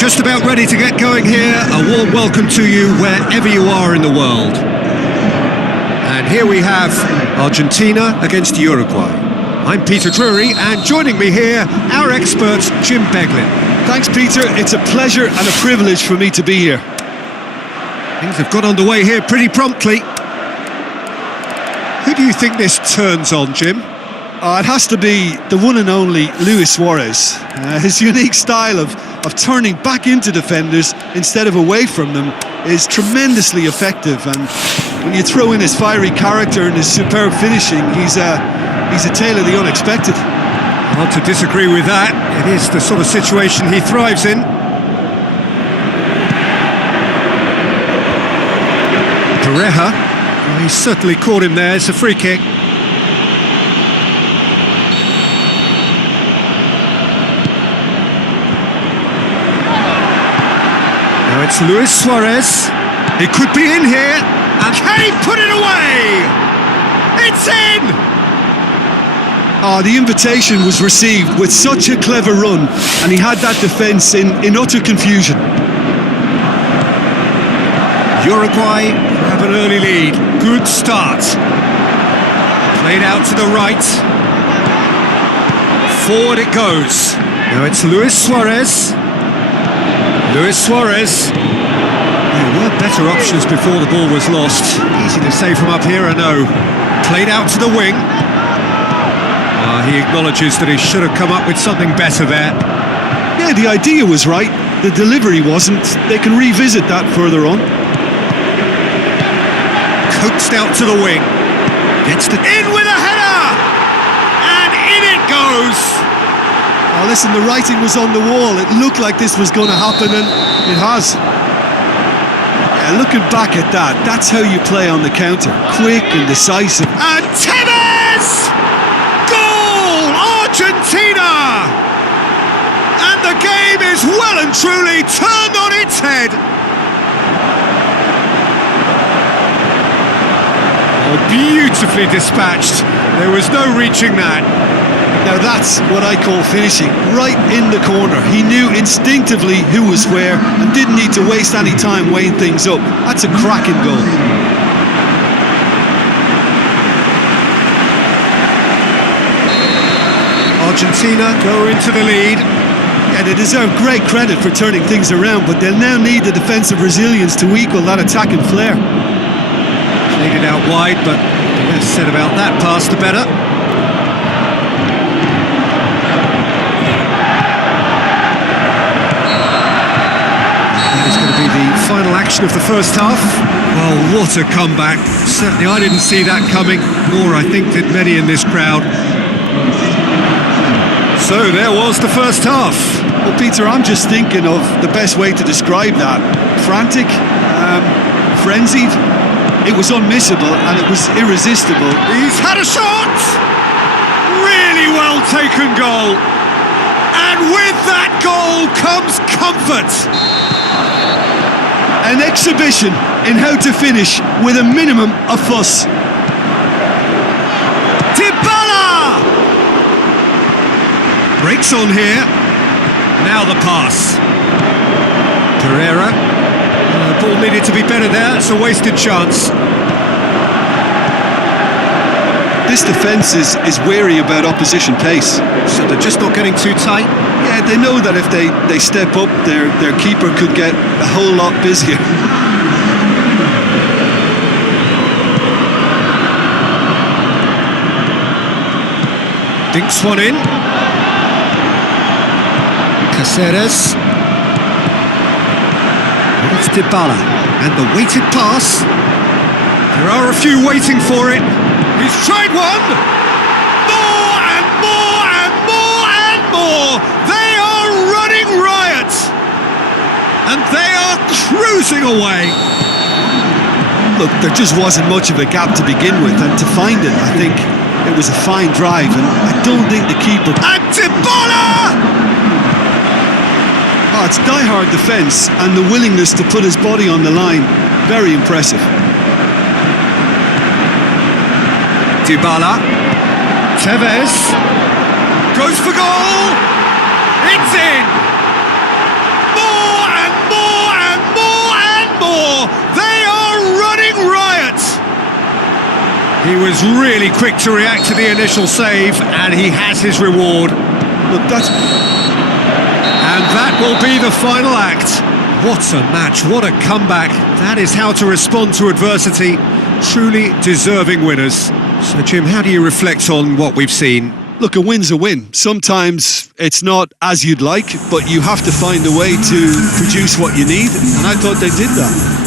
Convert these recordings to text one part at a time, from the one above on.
Just about ready to get going here. A warm welcome to you wherever you are in the world. And here we have Argentina against Uruguay. I'm Peter Drury, and joining me here, our expert, Jim Beglin. Thanks, Peter. It's a pleasure and a privilege for me to be here. Things have got underway here pretty promptly. Who do you think this turns on, Jim? It has to be the one and only Luis Suarez. His unique style of turning back into defenders instead of away from them is tremendously effective, and when you throw in his fiery character and his superb finishing, he's a tale of the unexpected. Hard to disagree with that. It is the sort of situation he thrives in. Pareja, he certainly caught him there. It's a free kick. Now it's Luis Suarez. He could be in here, and can he put it away? It's in! The invitation was received with such a clever run, and he had that defence in utter confusion. Uruguay have an early lead. Good start. Played out to the right. Forward it goes. Now it's Luis Suarez. Luis Suarez. There were better options before the ball was lost. Easy to say from up here, I know. Played out to the wing. He acknowledges that he should have come up with something better there. Yeah, the idea was right. The delivery wasn't. They can revisit that further on. Coaxed out to the wing. Gets in with a header! And in it goes! Oh, listen, the writing was on the wall. It looked like this was going to happen, and it has. Yeah, looking back at that, that's how you play on the counter. Quick and decisive. And Tevez! Goal! Argentina! And the game is well and truly turned on its head. Beautifully dispatched. There was no reaching that. Now that's what I call finishing, right in the corner. He knew instinctively who was where and didn't need to waste any time weighing things up. That's a cracking goal. Argentina go into the lead. Yeah, they deserve great credit for turning things around, but they'll now need the defensive resilience to equal that attacking flair. Played it out wide, but the less said about that pass, the better. That is going to be the final action of the first half. Well, what a comeback. Certainly I didn't see that coming, nor I think did many in this crowd. So there was the first half. Well, Peter, I'm just thinking of the best way to describe that. Frantic, frenzied. It was unmissable and it was irresistible. He's had a shot! Really well taken goal. And with that goal comes comfort. An exhibition in how to finish with a minimum of fuss. Dybala! Breaks on here. Now the pass. Pereira. The ball needed to be better there. It's a wasted chance. This defence is wary about opposition pace. So they're just not getting too tight? Yeah, they know that if they step up, their keeper could get a whole lot busier. Dinks one in. Caceres. And it's Dybala. And the weighted pass. There are a few waiting for it. He's tried one! More and more and more and more! They are running riot! And they are cruising away! Look, there just wasn't much of a gap to begin with, and to find it, I think it was a fine drive, and I don't think the keeper... And Dybala! Oh, it's die-hard defence, and the willingness to put his body on the line. Very impressive. Dybala, Tevez, goes for goal, it's in! More score! They are running riot! He was really quick to react to the initial save, and he has his reward. Look, And that will be the final act. What a match, what a comeback. That is how to respond to adversity. Truly deserving winners. So, Jim, how do you reflect on what we've seen? Look, a win's a win. Sometimes it's not as you'd like, but you have to find a way to produce what you need, and I thought they did that.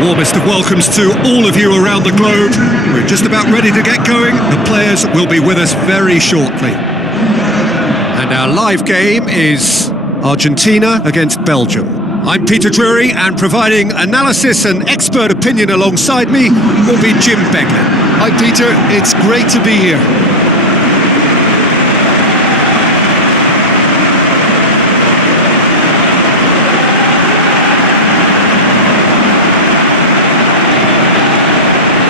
Warmest of welcomes to all of you around the globe. We're just about ready to get going. The players will be with us very shortly. And our live game is Argentina against Belgium. I'm Peter Drury, and providing analysis and expert opinion alongside me will be Jim Beglin. Hi Peter, it's great to be here.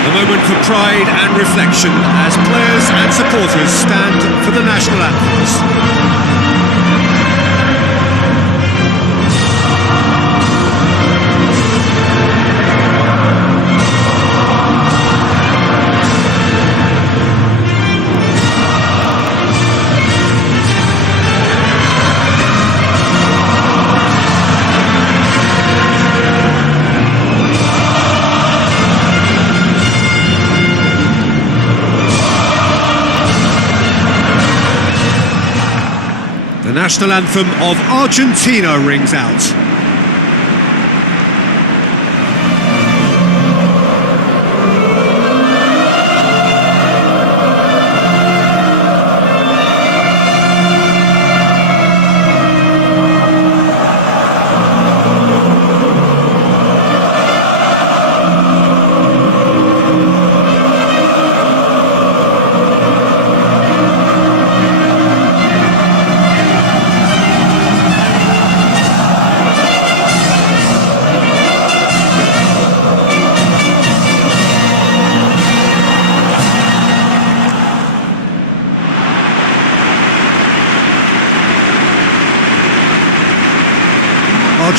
A moment for pride and reflection as players and supporters stand for the national anthems. The national anthem of Argentina rings out.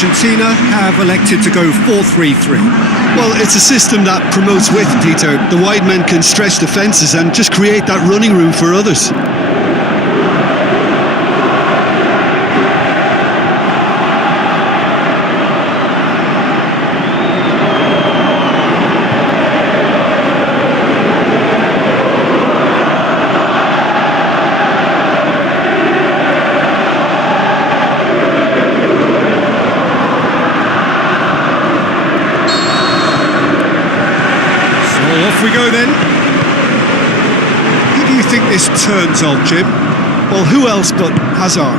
Argentina have elected to go 4-3-3. Well, it's a system that promotes width, Peter. The wide men can stretch defences and just create that running room for others. Off we go then. Who do you think this turns on, Jim? Well, who else but Hazard?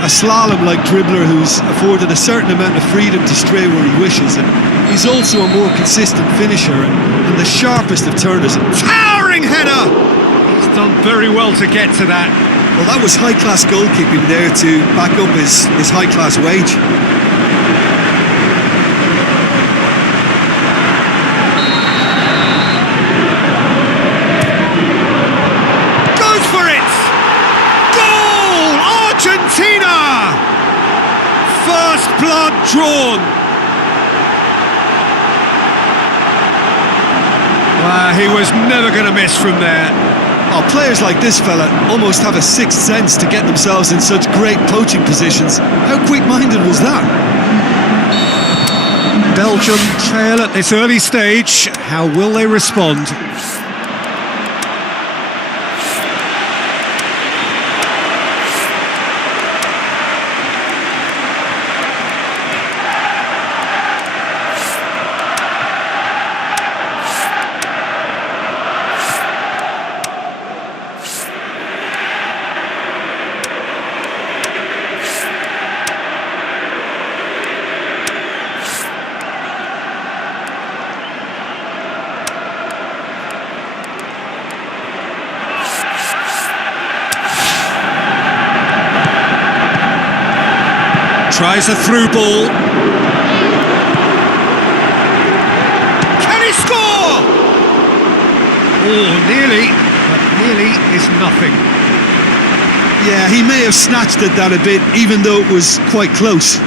A slalom-like dribbler who's afforded a certain amount of freedom to stray where he wishes, and he's also a more consistent finisher and the sharpest of turners. Towering header! He's done very well to get to that. Well, that was high-class goalkeeping there to back up his high-class wage. Argentina! First blood drawn. Well, he was never going to miss from there. Oh, players like this fella almost have a sixth sense to get themselves in such great poaching positions. How quick-minded was that? Belgium trail at this early stage. How will they respond? Tries a through ball. Can he score? Oh, nearly, but nearly is nothing. Yeah, he may have snatched at that a bit, even though it was quite close.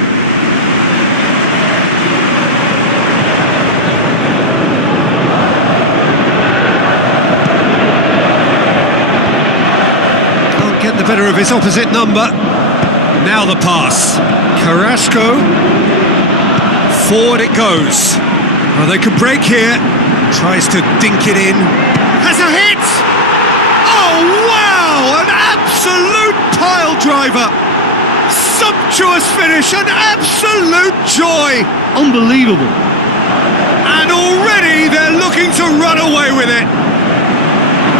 Can't get the better of his opposite number. Now the pass. Carrasco. Forward it goes. Well, they can break here. Tries to dink it in. Has a hit! Oh, wow! An absolute pile driver! Sumptuous finish, an absolute joy! Unbelievable. And already they're looking to run away with it.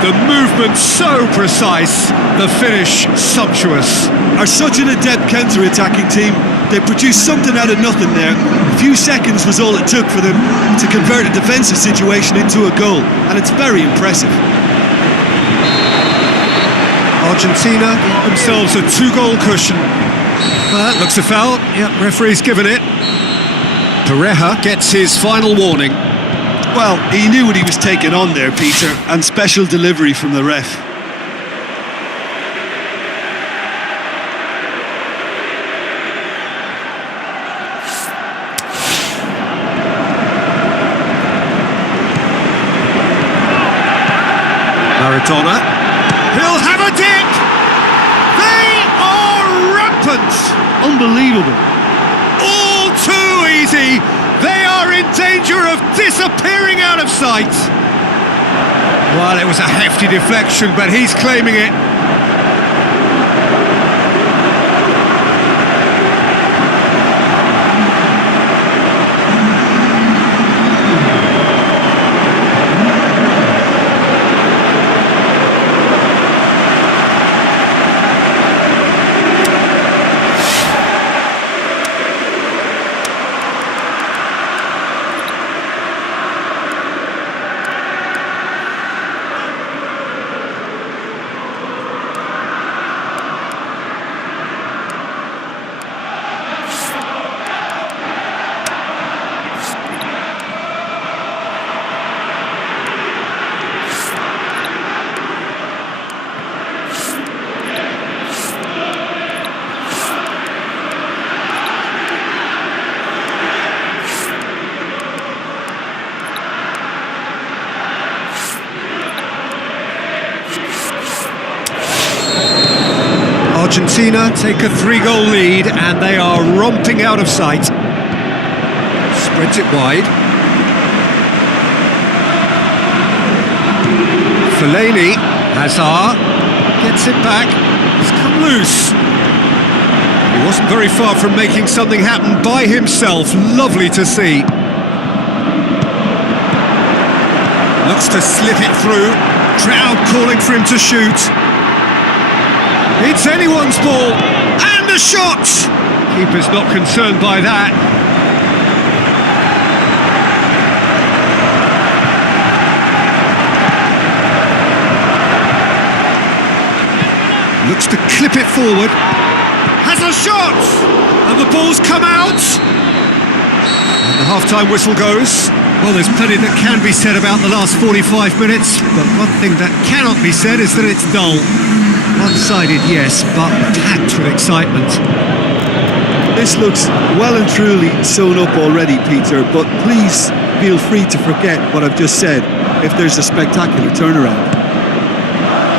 The movement so precise, the finish sumptuous. Are such an adept counter-attacking team. They produced something out of nothing there. A few seconds was all it took for them to convert a defensive situation into a goal, and it's very impressive. Argentina themselves a 2-goal cushion. That looks a foul. Yep, referee's given it. Pareja gets his final warning. Well, he knew what he was taking on there, Peter, and special delivery from the ref. Maradona. He'll have a dip! They are rampant! Unbelievable. All too easy! They are in danger of disappearing out of sight! Well, it was a hefty deflection, but he's claiming it. Argentina take a 3-goal lead and they are romping out of sight. Spreads it wide. Fellaini, Hazard, gets it back. It's come loose. He wasn't very far from making something happen by himself. Lovely to see. Looks to slip it through. Crowd calling for him to shoot. It's anyone's ball. And a shot! Keeper's not concerned by that. Looks to clip it forward. Has a shot! And the ball's come out. And the half-time whistle goes. Well, there's plenty that can be said about the last 45 minutes, but one thing that cannot be said is that it's dull. One-sided, yes, but packed with excitement. This looks well and truly sewn up already, Peter, but please feel free to forget what I've just said if there's a spectacular turnaround.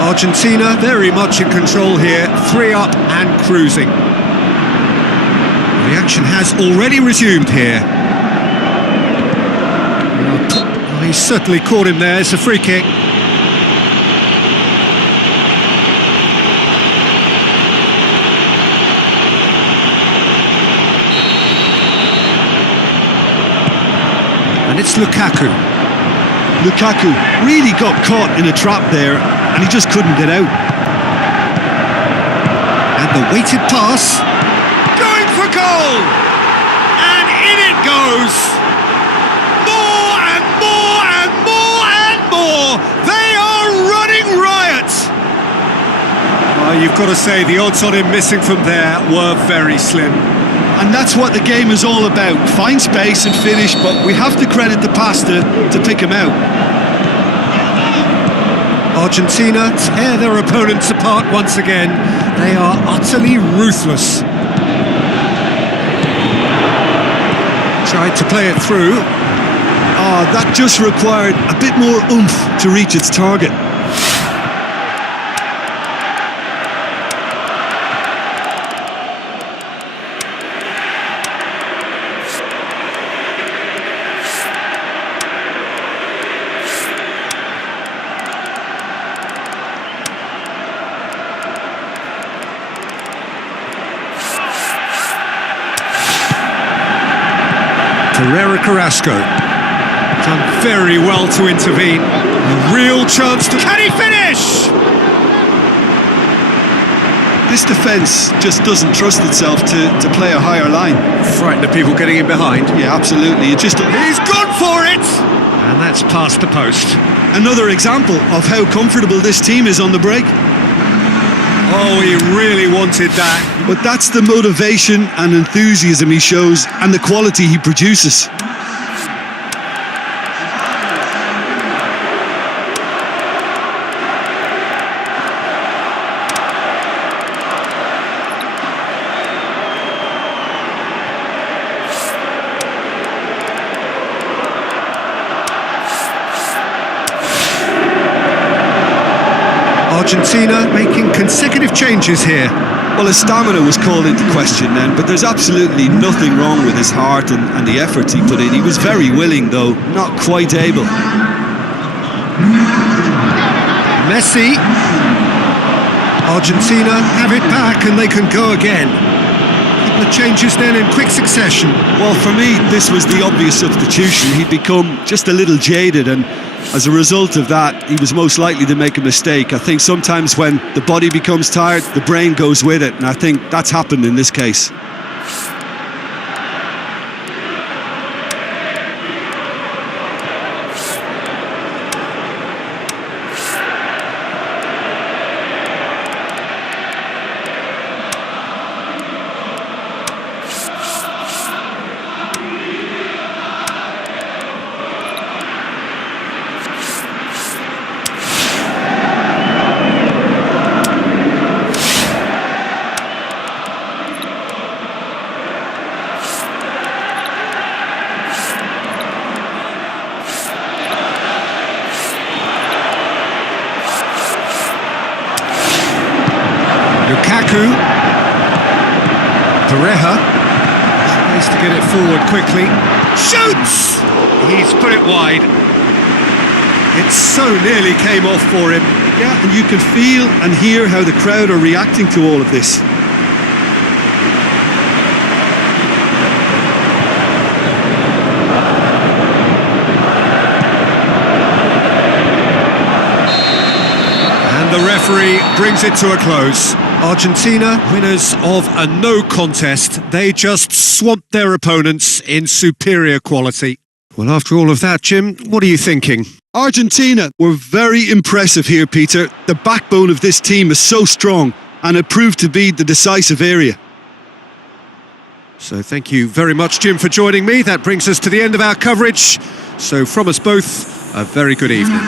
Argentina very much in control here, 3 up and cruising. The action has already resumed here. Well, he certainly caught him there, it's a free kick. And it's Lukaku. Lukaku really got caught in a trap there and he just couldn't get out. And the weighted pass, going for goal! And in it goes! More and more and more and more! They are running riot! You've got to say, the odds on him missing from there were very slim. And that's what the game is all about. Find space and finish, but we have to credit the pasta to pick him out. Argentina tear their opponents apart once again. They are utterly ruthless. Tried to play it through. That just required a bit more oomph to reach its target. Carrasco done very well to intervene. A real chance to... Can he finish? This defence just doesn't trust itself to play a higher line. Frightened of people getting in behind. Yeah, absolutely. He's gone for it! And that's past the post. Another example of how comfortable this team is on the break. Oh, he really wanted that. But that's the motivation and enthusiasm he shows and the quality he produces. Argentina making consecutive changes here. Well, his stamina was called into question then, but there's absolutely nothing wrong with his heart and the efforts he put in. He was very willing, though, not quite able. Messi. Argentina have it back and they can go again. The changes then in quick succession. Well, for me, this was the obvious substitution. He'd become just a little jaded, and as a result of that, he was most likely to make a mistake. I think sometimes when the body becomes tired, the brain goes with it, and I think that's happened in this case. Lukaku. Pareja. Tries to get it forward quickly. Shoots! He's put it wide. It so nearly came off for him. Yeah, and you can feel and hear how the crowd are reacting to all of this. And the referee brings it to a close. Argentina, winners of a no contest. They just swamped their opponents in superior quality. Well, after all of that, Jim, what are you thinking? Argentina were very impressive here, Peter. The backbone of this team is so strong, and it proved to be the decisive area. So thank you very much, Jim, for joining me. That brings us to the end of our coverage. So from us both, a very good evening.